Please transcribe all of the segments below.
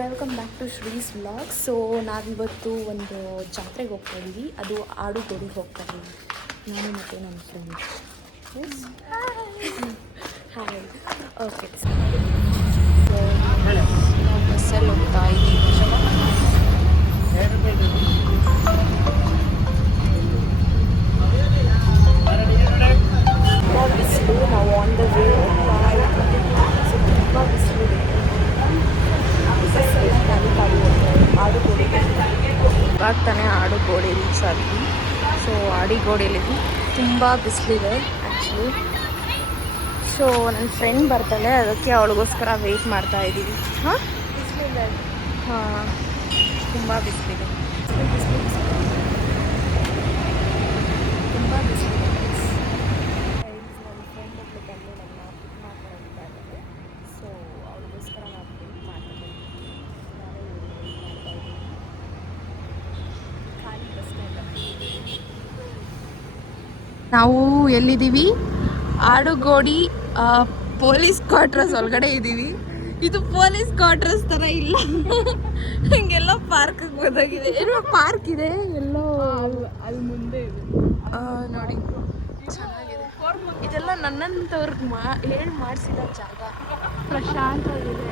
Welcome back to Shree's vlog. So ನಾವಿವತ್ತು ಒಂದು ಜಾತ್ರೆಗೆ ಹೋಗ್ತಾ ಇದ್ದೀವಿ. ಅದು ಆಡುಗೋಡಿಗೆ ಹೋಗ್ತಾ ಇದ್ದೀವಿ ನಾನು ಮತ್ತು ನನ್ನ ಫ್ರೆಂಡ್. ಹಾಯ್. ಓಕೆ, ನಾವು ಬಸ್ಸಲ್ಲಿ ಹೋಗ್ತಾ ಇದ್ದೀವಿ. ತುಂಬ ಬಿಸಿಲು. ನಾವು ಆನ್ ದ ವೇ ಹೋಗ್ತಾ ಇದ್ದೀವಿ. ಸೊ ತುಂಬ ಬಿಸಿಲು ಇದೆ. ಆಡುಗೋಡಿ ಇವಾಗ ತಾನೇ ಆಡುಗೋಡಿ ರೀಚ್ ಆದ್ವಿ. ಸೊ ಆಡುಗೋಡಿಯಲ್ಲಿ ತುಂಬ ಬಿಸಿಲಿದೆ ಆ್ಯಕ್ಚುಲಿ. ಸೊ ನನ್ನ ಫ್ರೆಂಡ್ ಬರ್ತಾಳೆ, ಅದಕ್ಕೆ ಅವಳಿಗೋಸ್ಕರ ವೆಯ್ಟ್ ಮಾಡ್ತಾ ಇದ್ದೀವಿ. ಹಾಂ, ಬಿಸಿಲಿದೆ. ಹಾಂ, ತುಂಬ ಬಿಸಿಲಿದೆ. ತುಂಬ ಬಿಸಿಲಿದೆ. ನನ್ನ ಫ್ರೆಂಡ್ ಒಬ್ಬಳು ಬಂದು ನನ್ನ ಪಿಕ್ ಮಾಡ್ತಾ ಇದ್ದಾರೆ. ಸೊ ಅವಳಿಗೋಸ್ಕರ ನಾವು ವೆಯ್ಟ್ ಮಾಡ್ತಾ ಇದ್ದೀವಿ. ನಾವು ಎಲ್ಲಿದ್ದೀವಿ? ಆಡುಗೋಡಿ ಪೊಲೀಸ್ ಕ್ವಾರ್ಟರ್ಸ್ ಒಳಗಡೆ ಇದ್ದೀವಿ. ಇದು ಪೊಲೀಸ್ ಕ್ವಾರ್ಟರ್ಸ್ ಥರ ಇಲ್ಲ, ಹಿಂಗೆಲ್ಲ ಪಾರ್ಕ್ ಹೋದಾಗಿದೆ. ಏನೋ ಪಾರ್ಕ್ ಇದೆ ಎಲ್ಲೋ ಅಲ್ಲಿ ಮುಂದೆ ನೋಡಿ, ಚೆನ್ನಾಗಿದೆ. ಇದೆಲ್ಲ ನನ್ನಂಥವ್ರಿಗೆ ಹೇಳಿ ಮಾಡಿಸಿದ ಜಾಗ. ಪ್ರಶಾಂತವಾಗಿದೆ.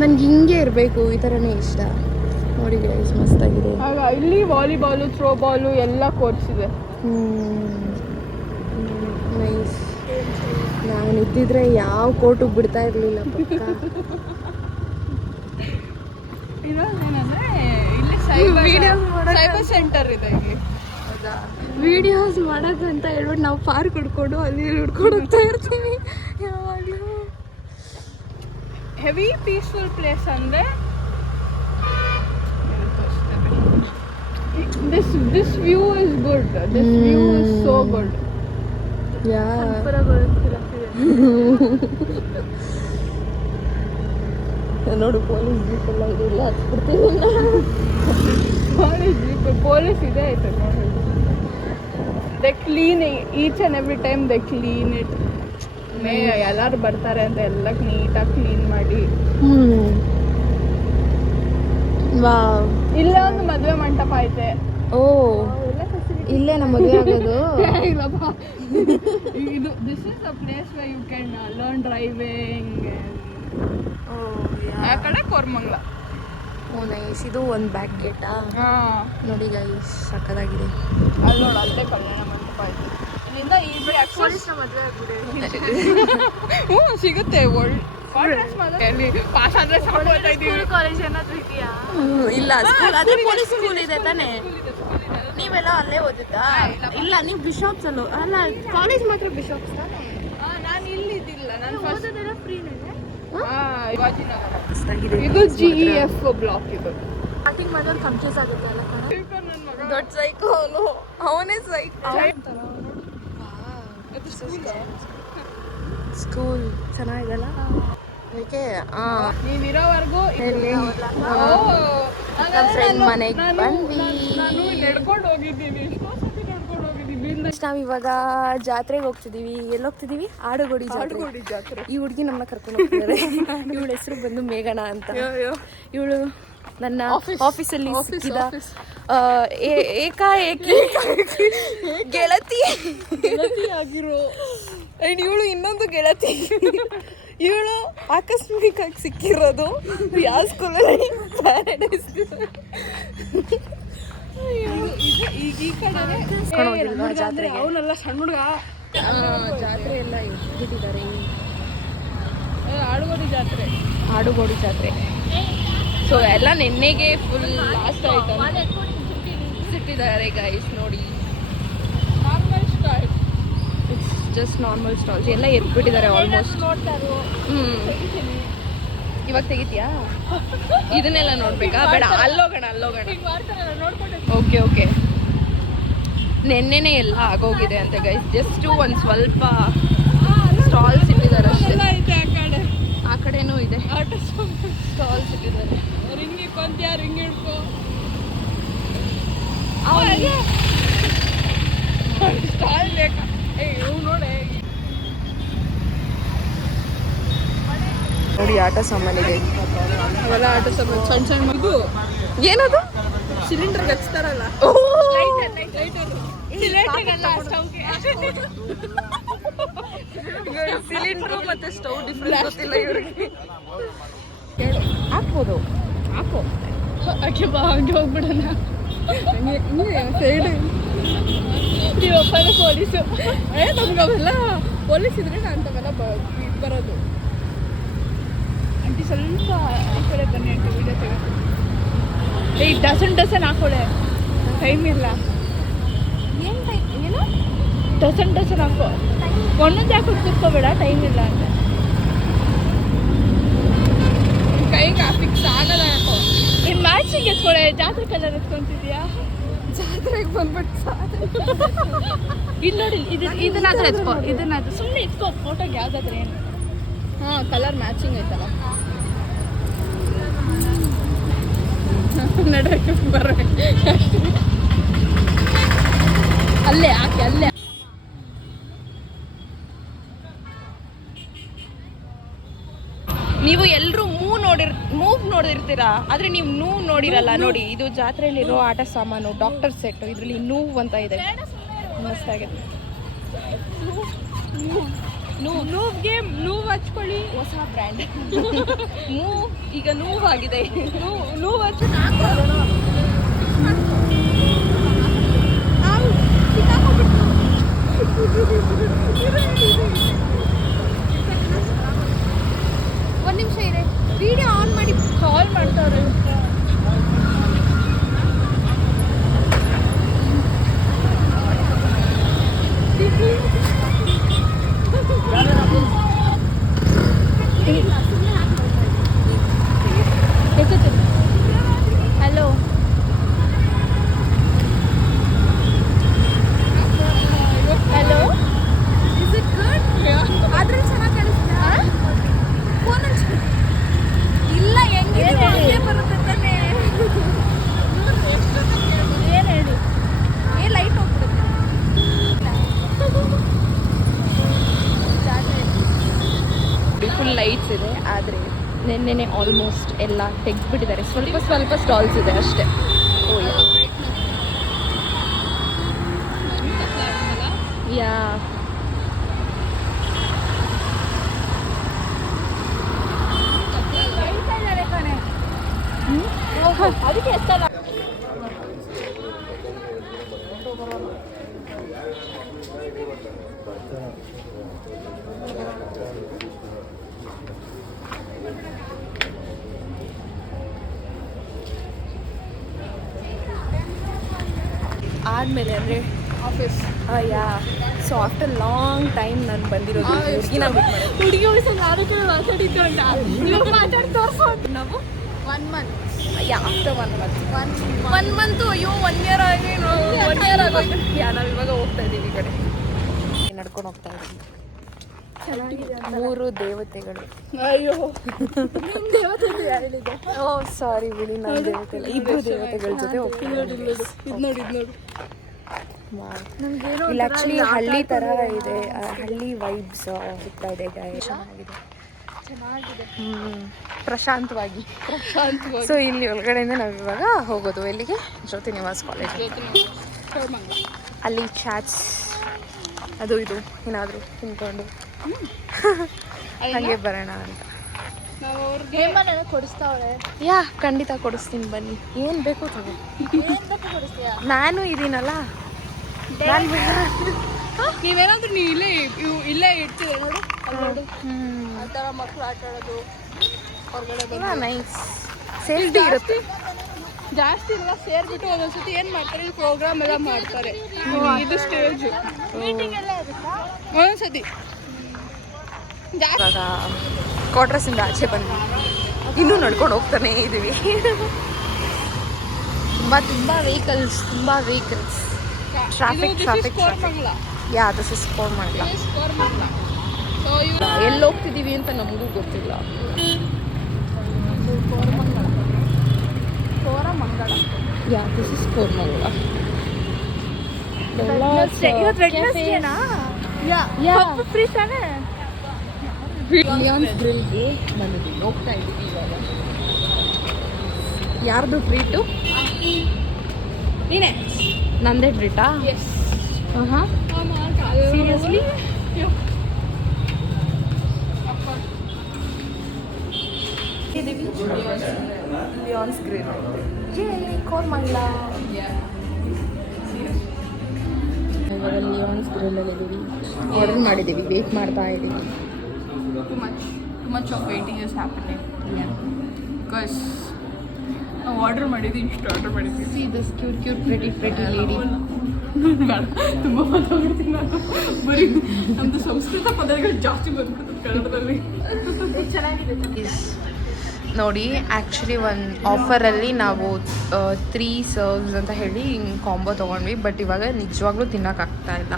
ನನಗೆ ಹಿಂಗೆ ಇರಬೇಕು, ಈ ಥರನೇ ಇಷ್ಟ. ನೋಡಿ ಗೈಸ್, ಮಸ್ತಾಗಿದೆ. ಇಲ್ಲಿ ವಾಲಿಬಾಲು, ಥ್ರೋ ಬಾಲು ಎಲ್ಲ ಕೋರ್ಟ್ಸ್ ಇದೆ. ನೈಸ್. ನಾನು ಇದ್ದಿದ್ರೆ ಯಾವ ಕೋರ್ಟಿಗೆ ಬಿಡ್ತಾ ಇರಲಿಲ್ಲ. ಪಕ್ಕ ಏನಂದ್ರೆ ಇಲ್ಲಿ ಸೈಬರ್ ಸೆಂಟರ್ ಇದೆ ಇಲ್ಲಿ. ಹೌದಾ? ವಿಡಿಯೋಸ್ ಮಾಡೋಕ್ಕಂತ ಹೇಳ್ಬಿಟ್ಟು ನಾವು ಪಾರ್ಕ್ ಹುಡ್ಕೊಂಡು ಅಲ್ಲಿ ಹುಡ್ಕೊಂಡು ಹೋಗ್ತಾ ಇರ್ತೀವಿ ಯಾವಾಗಲೂ. ಹೆವಿ ಪೀಸ್ಫುಲ್ ಪ್ಲೇಸ್ ಅಂದರೆ this view is good. This view is so good. ನೋಡು, ಪೊಲೀಸ್ ಜೀಪ್ ಎಲ್ಲ ಇದೆಲ್ಲ ಹತ್ಬಿಡ್ತೀವಿ. ಪೊಲೀಸ್ ಜೀಪ್, ಪೊಲೀಸ್ ಇದೆ ಆಯ್ತು ನೋಡಿ. They clean each and every time, they clean it. ಎಲ್ಲರೂ ಬರ್ತಾರೆ ಅಂತ ಎಲ್ಲ ನೀಟಾಗಿ ಕ್ಲೀನ್ ಮಾಡಿ. ಇಲ್ಲೇ ಒಂದು ಮದುವೆ ಮಂಟಪ ಐತೆ. ಓ, ಇಲ್ಲೇ ನಮ್ಮ ಮದುವೆ ಆಗೋದು. ಇದು this is a place where you can learn driving. ಆ ಕಡೆ ಕೋರಮಂಗಲ. ಓ ನೈಸ್. ಇದು ಒಂದು ಬ್ಯಾಕ್ ಗೇಟಾ? ನೋಡಿ ಗೈಸ್, ಸಕ್ಕದಾಗಿದೆ. ಅಲ್ಲಿ ನೋಡಿ, ಅಲ್ಲೇ ಕಲ್ಯಾಣ ಮಂಟಪ ಐತೆ. ಇಲ್ಲಿಂದ ಈಸಿ ಆಕ್ಸೆಸ್. ಮದುವೆ ಆಗ್ಬಿಡಿ. ಹ್ಞೂ, ಸಿಗುತ್ತೆ. ಪಾಸ್ ಆದರೆ ಕಾಲೇಜ್ ಏನಾದರೂ ಇದೆಯಾ? ಇಲ್ಲ, ಸ್ಕೂಲ್ ಅದೇ ಪೊಲೀಸ್ ಸ್ಕೂಲ್ ಇದೆ ತಾನೇ. ನೀವೆಲ್ಲ ಅಲ್ಲೇ ಓದಿದ್ದಾ? ಇಲ್ಲ, ನೀವು ಬಿಷಾಪ್ಸ್ ಅಲ್ಲೋ? ಅಲ್ಲ, ಕಾಲೇಜ್ ಮಾತ್ರ ಬಿಷಾಪ್ಸ್ ತಾನೇ. ನಾನು ಇಲ್ಲಿ ಇದ್ದಿಲ್ಲ. ನಾನು ಓದೋದೆಲ್ಲ ಫ್ರೀನೇ. ಇದು GEF ಬ್ಲಾಕ್. ಇದು ಸ್ಟಾರ್ಟಿಂಗ್ ಮಾಡಿದ್ರೆ ಕನ್ಫ್ಯೂಸ್ ಆಗುತ್ತೆ ಅಲ್ಲ ಕಣ. ದೊಡ್ಡ ಸೈಕೋ ಅವನು, ಅವನೇ ಸೈಕೋ. ಸ್ಕೂಲ್ ಚೆನ್ನಾಗಿದಲ್ಲ ಅದಕ್ಕೆ. ನೀನಿರೋವರೆಗೂ ನಮ್ಮ ಫ್ರೆಂಡ್ ಮನೆಗೆ ಬಂದ್ವಿ. ನಡ್ಕೊಂಡು ಹೋಗಿದ್ದೀವಿ. ನಾವು ಇವಾಗ ಜಾತ್ರೆಗೆ ಹೋಗ್ತಿದ್ದೀವಿ. ಎಲ್ಲಿ ಹೋಗ್ತಿದ್ದೀವಿ? ಆಡುಗೋಡಿ ಜಾತ್ರೆ. ಈ ಹುಡುಗಿ ನಮ್ಮನ್ನ ಕರ್ಕೊಂಡು ಹೋಗ್ತಿದ್ದಾರೆ. ಇವಳ ಹೆಸರು ಬಂದು ಮೇಘನ ಅಂತ. ಇವಳು ನನ್ನ ಆಫೀಸಲ್ಲಿ ಸಿಕ್ಕಿದ ಏಕಾಏಕಿ ಗೆಳತಿ ಆಗಿರೋ. ಆ್ಯಂಡ್ ಇವಳು ಇನ್ನೊಂದು ಗೆಳತಿ. ಇವಳು ಆಕಸ್ಮಿಕವಾಗಿ ಸಿಕ್ಕಿರೋದು ಯಾವ ಸ್ಕೂಲಲ್ಲಿ? ಪ್ಯಾರಡೈಸ್. ಜಾತ್ರೆಗೆ ಅವನೆಲ್ಲ ಸಣ್ಣ ಹುಡುಗ. ಜಾತ್ರೆ ಎಲ್ಲ ಬಿಟ್ಟಿದ್ದಾರೆ. ಆಡುಗೋಡಿ ಜಾತ್ರೆ. ಸೊ ಎಲ್ಲ ನೆನ್ನೆಗೆ ಫುಲ್ ಲಾಸ್ಟ್ ಆಯ್ತು ಸಿಟ್ಟಿದ್ದಾರೆ ಗೈಸ್. ನೋಡಿ, ಇಟ್ಸ್ ಜಸ್ಟ್ ನಾರ್ಮಲ್ ಸ್ಟಾಲ್ಸ್ ಎಲ್ಲ ಎತ್ಬಿಟ್ಟಿದ್ದಾರೆ ಆಲ್ಮೋಸ್ಟ್. ಇವಾಗ ತೆಗಿತೀಯಾ? ಇದನ್ನೆಲ್ಲ ನೋಡ್ಬೇಕಾ? ಬೇಡ, ಅಲ್ಲೋಗೋಣ. ಓಕೆ. ನೆನ್ನೆನೇ ಎಲ್ಲ ಆಗೋಗಿದೆ ಅಂತ ಗೈಸ್. ಜಸ್ಟ್ ಒಂದು ಸ್ವಲ್ಪ ಸ್ಟಾಲ್ಸ್ ಇಟ್ಟಿದ್ದಾರೆ ಅಷ್ಟೇ. ಆ ಕಡೆನೂ ಇದೆ ಸ್ಟಾಲ್ಸ್ ಇಟ್ಟಿದ್ದಾರೆ. ರಿಂಗಿ ಕೊಂತ್ಯಾ, ರಿಂಗ್ ಹಿಡ್ಕೊ. ಸ್ಟಾಲ್ ಬೇಕಾ? ನೋಡಿ ನೋಡಿ ಆಟ ಸಾಮಾನಿದೆ. ಅವೆಲ್ಲ ಆಟ ಸಾಮಾನು ಸಣ್ಣ ಸಣ್ಣ ಇದು ಏನದು? ಸಿಲಿಂಡರ್ ಹಚ್ತಾರಲ್ಲ, ಸಿಲಿಂಡ್ರು ಮತ್ತೆ ಸ್ಟವ್ ಡಿಫ್ರೆನ್ಸ್ ಗೊತ್ತಿಲ್ಲ ಇವ್ರಿಗೆ. ಹಾಕ್ಬೋದು. ಹಾಕೋ ಆಕೆ ಬಾ ಹಂಗೆ ಹೋಗ್ಬಿಡೋಣ. ಸೈಡ್ ನೀವಪ್ಪನ ಪೊಲೀಸು. ನಮ್ಗೆ ಅವೆಲ್ಲ ಪೊಲೀಸ್ ಇದ್ರೆ ಅಂಥವೆಲ್ಲ ಬರೋದು. ಆಂಟಿ ಸ್ವಲ್ಪ ಈ ಕಡೆ ಬನ್ನಿ ಆಂಟಿ, ವಿಡಿಯೋ ತೆಗೆದು. ಏಯ್ ಡಸನ್ ಹಾಕೊಳ್ಳೆ, ಟೈಮ್ ಇಲ್ಲ. ಏನು ಡಸನ್ ಹಾಕೋ, ಒಂದೊಂದು ಹಾಕೊಂಡು ಕೂತ್ಕೋಬೇಡ, ಟೈಮ್ ಇಲ್ಲ ಅಂತ. ಕೈಗೆ ಫಿಕ್ಸ್ ಆಗಲ್ಲ ಹಾಕೋ. ಈ ಮ್ಯಾಚಿಂಗ್ ಎತ್ಕೊಳೆ, ಜಾತ್ರೆ ಕಲರ್ ಎತ್ಕೊಂತಿದ್ಯಾ? ಜಾತ್ರೆಗೆ ಬಂದ್ಬಿಟ್ಟು ಇಲ್ಲಿ ನೋಡಿ, ಇದನ್ನಾದ್ರೂ ಎತ್ಕೋ, ಇದನ್ನಾದ್ರೂ ಸುಮ್ಮನೆ ಎತ್ಕೋ. ಫೋಟೋಗೆ ಯಾವ್ದಾದ್ರೆ ಏನು. ಹಾಂ, ಕಲರ್ ಮ್ಯಾಚಿಂಗ್ ಐತಲ್ಲ. ನಡಕ್ಕೆ ಬರ ಅಲ್ಲೇ ಹಾಕಿ, ಅಲ್ಲೇ. ನೀವು ಎಲ್ಲರೂ ಮೂವ್ ನೋಡಿರ್ತೀರಾ, ಆದ್ರೆ ನೀವು ನೂವ್ ನೋಡಿರಲ್ಲ. ನೋಡಿ, ಇದು ಜಾತ್ರೆಯಲ್ಲಿರೋ ಆಟ ಸಾಮಾನು, ಡಾಕ್ಟರ್ ಸೆಟ್. ಇದರಲ್ಲಿ ನೂವ್ ಅಂತ ಇದೆ, ಮಸ್ತಾಗಿದೆ. ನೂವ್ಗೆ ನೂವ್ ಹಚ್ಕೊಳ್ಳಿ, ಹೊಸ ಬ್ರ್ಯಾಂಡ್. ಮೂವ್ ಈಗ ನೂವ್ ಆಗಿದೆ. ನೂವ್ ಹಚ್ಚಿ ಒಂದು ನಿಮಿಷ ಇದೆ, ವಿಡಿಯೋ ಆನ್ ಮಾಡಿ. ಕಾಲ್ ಮಾಡ್ತಾವ್ರೆ. Hello, hello, is it good? ಅದ್ರಲ್ಲಿ ಚೆನ್ನಾಗಿ ಕಾಣಿಸ್ತಾ? ಫೋನ್ ಇಲ್ಲ, ಹೆಂಗಿದೆ ಬರುತ್ತೆ ತಾನೇ. ಏನು ಹೇಳಿ, ಲೈಟ್ ಹೋಗ್ಬಿಡುತ್ತೆ. ಫುಲ್ ಲೈಟ್ಸ್ ಇದೆ, ಆದರೆ ನೆನ್ನೆನೆ ಆಲ್ಮೋಸ್ಟ್ ಎಲ್ಲ ತೆಗೆದ್ಬಿಟ್ಟಿದ್ದಾರೆ. ಸ್ವಲ್ಪ ಸ್ಟಾಲ್ಸ್ ಇದೆ ಅಷ್ಟೇ. ಯಾ ಅದಕ್ಕೆ ಎತ್ತಲ್ಲ. ಆದಮೇಲೆ ಅಂದರೆ ಆಫೀಸ್. ಯಾ, ಸೊ ಆಫ್ಟರ್ ಲಾಂಗ್ ಟೈಮ್ ನಾನು ಬಂದಿರೋದು ಹುಡುಗಿನ ಮೀಟ್ ಮಾಡಿ. ಹುಡುಗಿ ಉಳಿಸ ನಾನು ಕೂಡ ಮಾತಾಡಿದ್ದು ಅಂತ ನೀವು ಮಾತಾಡಿ ತೋರಿಸೋ. ನಾವು 1 month. ಯಾ, ಆಫ್ಟರ್ 1 month. 1 ಮಂತು, ಅಯ್ಯೋ 1 year ಆಗಿ 1 year ಆಗೋಯ್ತು. ಯಾ, ನಾವು ಇವಾಗ ಹೋಗ್ತಾ ಇದ್ದೀವಿ ಈ ಕಡೆ, ನಡ್ಕೊಂಡು ಹೋಗ್ತಾ ಇದ್ದೀವಿ. ಚೆನ್ನಾಗಿದೆ. 3 ದೇವತೆಗಳು. ಅಯ್ಯೋ, ನಿಮ್ಮ ದೇವತೆ ಹೇಳಿದೆ. ಓ ಸಾರಿ ಬಿಡಿ, ನಾನು ದೇವತೆ ಇಲ್ಲ, 2 ದೇವತೆಗಳ ಜೊತೆ ಹೋಗ್ತೀನಿ. ಇದು ನೋಡಿ ಇಲ್ಲಿ ಆ್ಯಕ್ಚುಲಿ ಹಳ್ಳಿ ಥರ ಇದೆ, ಹಳ್ಳಿ ವೈಬ್ಸ್ ಸಿಗ್ತಾ ಇದೆ. ಚೆನ್ನಾಗಿದೆ. ಪ್ರಶಾಂತವಾಗಿ. ಸೊ ಇಲ್ಲಿ ಒಳಗಡೆಯಿಂದ ನಾವು ಇವಾಗ ಹೋಗೋದು ಎಲ್ಲಿಗೆ? ಜ್ಯೋತಿ ನಿವಾಸ್ ಕಾಲೇಜ್. ಅಲ್ಲಿ ಚಾಟ್ಸ್ ಅದು ಇದು ಏನಾದರೂ ತಿನ್ಕೊಂಡು ಹಾಗೆ ಬರೋಣ ಅಂತ. ಕೊಡಿಸ್ತಾವ್ರೆ. ಯಾ, ಖಂಡಿತ ಕೊಡಿಸ್ತೀನಿ, ಬನ್ನಿ. ಏನು ಬೇಕು ತಗೋ, ನಾನು ಇದೀನಲ್ಲ. ನೀವೇನಾದ್ರೂ ನೀವು ಇಲ್ಲೇ ಇಡ್ತೀವಿ ನೋಡು, ಆ ಥರ ಮಕ್ಕಳು ಆಟ ಆಡೋದು ಹೊರಗಡೆ ನೈಸ್, ಸೇಫ್ಟಿ ಇರುತ್ತೆ. ಜಾಸ್ತಿ ಎಲ್ಲ ಸೇರ್ಬಿಟ್ಟು ಒಂದೊಂದ್ಸತಿ ಏನು ಮಾಡ್ತಾರೆ, ಇಲ್ಲಿ ಪ್ರೋಗ್ರಾಮ್ ಎಲ್ಲ ಮಾಡ್ತಾರೆ. ಇದು ಸ್ಟೇಜ್ ಒಂದೊಂದ್ಸತಿ. ಇವಾಗ ಕ್ವಾರ್ಟರ್ಸಿಂದ ಆಚೆ ಬಂದ್ವಿ, ಇನ್ನೂ ನಡ್ಕೊಂಡು ಹೋಗ್ತಾನೆ ಇದ್ದೀವಿ. ತುಂಬ vehicles. Traffic. Yeah, this is Koramangala. ಎಲ್ಲಿ ಹೋಗ್ತಿದ್ದೀವಿ ಅಂತ ನಮಗೂ ಗೊತ್ತಿಲ್ಲ. ಕೋರಮಂಗಲ. ಯಾ, ದಿಸ್ ಇಸ್ ಕೋರಮಂಗಲ. ಇವತ್ತು ವೆಡ್ನೆಸ್ಡೇನಾ? ಫ್ರೀ ತಾನೇ? ಲಿಯಾನ್ಸ್ ಗ್ರಿಲ್ಗೆ ಬಂದಿದ್ದೀವಿ, ಹೋಗ್ತಾ ಇದ್ದೀವಿ ಇವಾಗ. ಯಾರ್ದು ಟ್ರೀಟು? ನೀನೆ. ನಂದೇ ಟ್ರೀಟಾ? ಹಾಂ ಸೀರಿಯಸ್ಲಿ? Lyons grill Koramangala. ಇವಾಗ ಲಿಯಾನ್ಸ್ ಗ್ರಿಲ್ಲಲ್ಲಿ ಇದ್ದೀವಿ, ಆರ್ಡರ್ ಮಾಡಿದ್ದೀವಿ, ಬೇಕ್ ಮಾಡ್ತಾ ಇದ್ದೀವಿ. Too much of waiting is happening. Because ನಾವು ಆರ್ಡರ್ ಮಾಡಿದ್ದೀವಿ, ಇಷ್ಟು ಆರ್ಡರ್ ಮಾಡಿದ್ದೀವಿ. See this cute pretty lady. ಬೇಡ, ತುಂಬ ಮಾತಾಡ್ತೀನಿ ನಾನು. ಬರೀ ನಮ್ಮದು ಸಂಸ್ಕೃತ ಪದಗಳು ಜಾಸ್ತಿ ಬಂದ್ಬಿಡ್ತದೆ ಕನ್ನಡದಲ್ಲಿ. ನೋಡಿ, ಆ್ಯಕ್ಚುಲಿ ಒಂದು ಆಫರಲ್ಲಿ ನಾವು 3 ಸರ್ವ್ಸ್ ಅಂತ ಹೇಳಿ ಹಿಂಗೆ ಕಾಂಬೋ ತೊಗೊಂಡ್ವಿ. ಬಟ್ ಇವಾಗ ನಿಜವಾಗ್ಲೂ ತಿನ್ನೋಕ್ಕಾಗ್ತಾ ಇಲ್ಲ.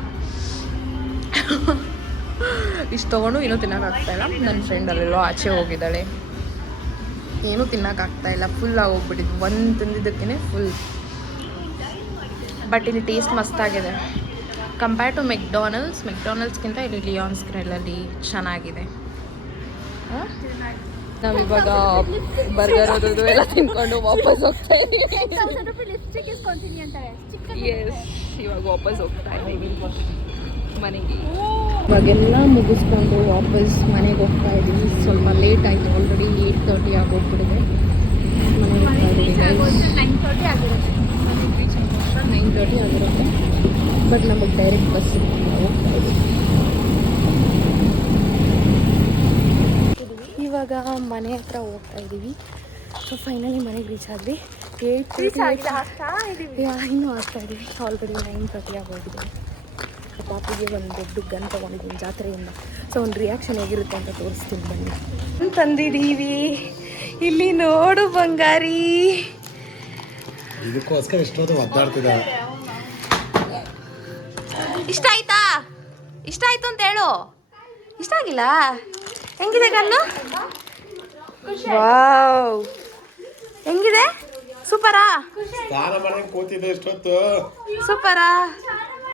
ಇಷ್ಟು ತೊಗೊಂಡು ಏನೂ ತಿನ್ನೋಕ್ಕಾಗ್ತಾಯಿಲ್ಲ. ನನ್ನ ಫ್ರೆಂಡ್ ಅಲ್ಲೆಲ್ಲೋ ಆಚೆ ಹೋಗಿದ್ದಾಳೆ, ಏನೂ ತಿನ್ನೋಕ್ಕಾಗ್ತಾಯಿಲ್ಲ, ಫುಲ್ ಆಗೋಗ್ಬಿಟ್ಟಿದ್ದು. ಒಂದು ತಿಂದಿದ್ದಕ್ಕೇ ಫುಲ್. ಬಟ್ ಇಲ್ಲಿ ಟೇಸ್ಟ್ ಮಸ್ತಾಗಿದೆ. ಕಂಪೇರ್ ಟು ಮೆಕ್ಡೊನಾಲ್ಡ್ಸ್ಗಿಂತ ಇಲ್ಲಿ ಲಿಯಾನ್ಸ್ ಗ್ರಿಲ್ಲಲ್ಲಿ ಚೆನ್ನಾಗಿದೆ. ನಾವಿವಾಗ ಬರ್ಗರ್ ಅದು ಎಲ್ಲ ತಿನ್ಕೊಂಡು ವಾಪಸ್ ಹೋಗ್ತಾ ಇದ್ದೀವಿ. ಎಸ್, ಇವಾಗ ವಾಪಸ್ ಹೋಗ್ತಾ ಇದ್ದೀವಿ ಮನೆಗೆ. ಇವಾಗೆಲ್ಲ ಮುಗಿಸ್ಕೊಂಡು ವಾಪಸ್ ಮನೆಗೆ ಹೋಗ್ತಾ ಇದ್ದೀವಿ. ಸ್ವಲ್ಪ ಲೇಟ್ ಆಯಿತು, ಆಲ್ರೆಡಿ 8:30 ಆಗೋಗ್ಬಿಟ್ಟಿದೆ. ಮನೆಗೆ ಹೋಗ್ತಾ ಇದ್ದೀವಿ. 9:30 ಆಗಿರುತ್ತೆ. ಬಟ್ ನಮಗೆ ಡೈರೆಕ್ಟ್ ಬಸ್ ಹೋಗ್ತಾ ಇದ್ದೀವಿ. ಇವಾಗ ಮನೆ ಹತ್ರ ಹೋಗ್ತಾ ಇದ್ದೀವಿ. ಸೊ ಫೈನಲಿ ಮನೆಗೆ ರೀಚ್ ಆದ್ವಿ. 8:30 ಇನ್ನೂ ಆಗ್ತಾ ಇದ್ದೀವಿ. ಆಲ್ರೆಡಿ 9:30 ಆಗೋಗಿದೆ. ಪಾಪಿಗೆ ಒಂದು ದೊಡ್ಡ ಗನ್ ತೊಗೊಂಡಿದ್ದೀನಿ ಜಾತ್ರೆಯಿಂದ. ಸೊ ಒಂದು ರಿಯಾಕ್ಷನ್ ಹೇಗಿರುತ್ತೆ ಅಂತ ತೋರಿಸ್ತೀನಿ ಬನ್ನಿ. ತಂದಿದ್ದೀವಿ ಇಲ್ಲಿ, ನೋಡು ಬಂಗಾರಿ. ಇದಕ್ಕೋಸ್ಕರ ಇಷ್ಟೊತ್ತು ಒದ್ದಾಡ್ತಿದ್ದ. ಇಷ್ಟ ಆಯ್ತಾ? ಇಷ್ಟ ಆಯ್ತು ಅಂತ ಹೇಳು. ಇಷ್ಟ ಆಗಿಲ್ಲ? ಹೆಂಗಿದೆ ಗನ್ನು? ವಾವ್, ಹೆಂಗಿದೆ? ಸೂಪರಾ? ಸ್ನಾನ ಮಾಡಕ್ಕೆ ಕೂತಿದ್ದೆ ಇಷ್ಟೊತ್ತು. ಸೂಪರಾ?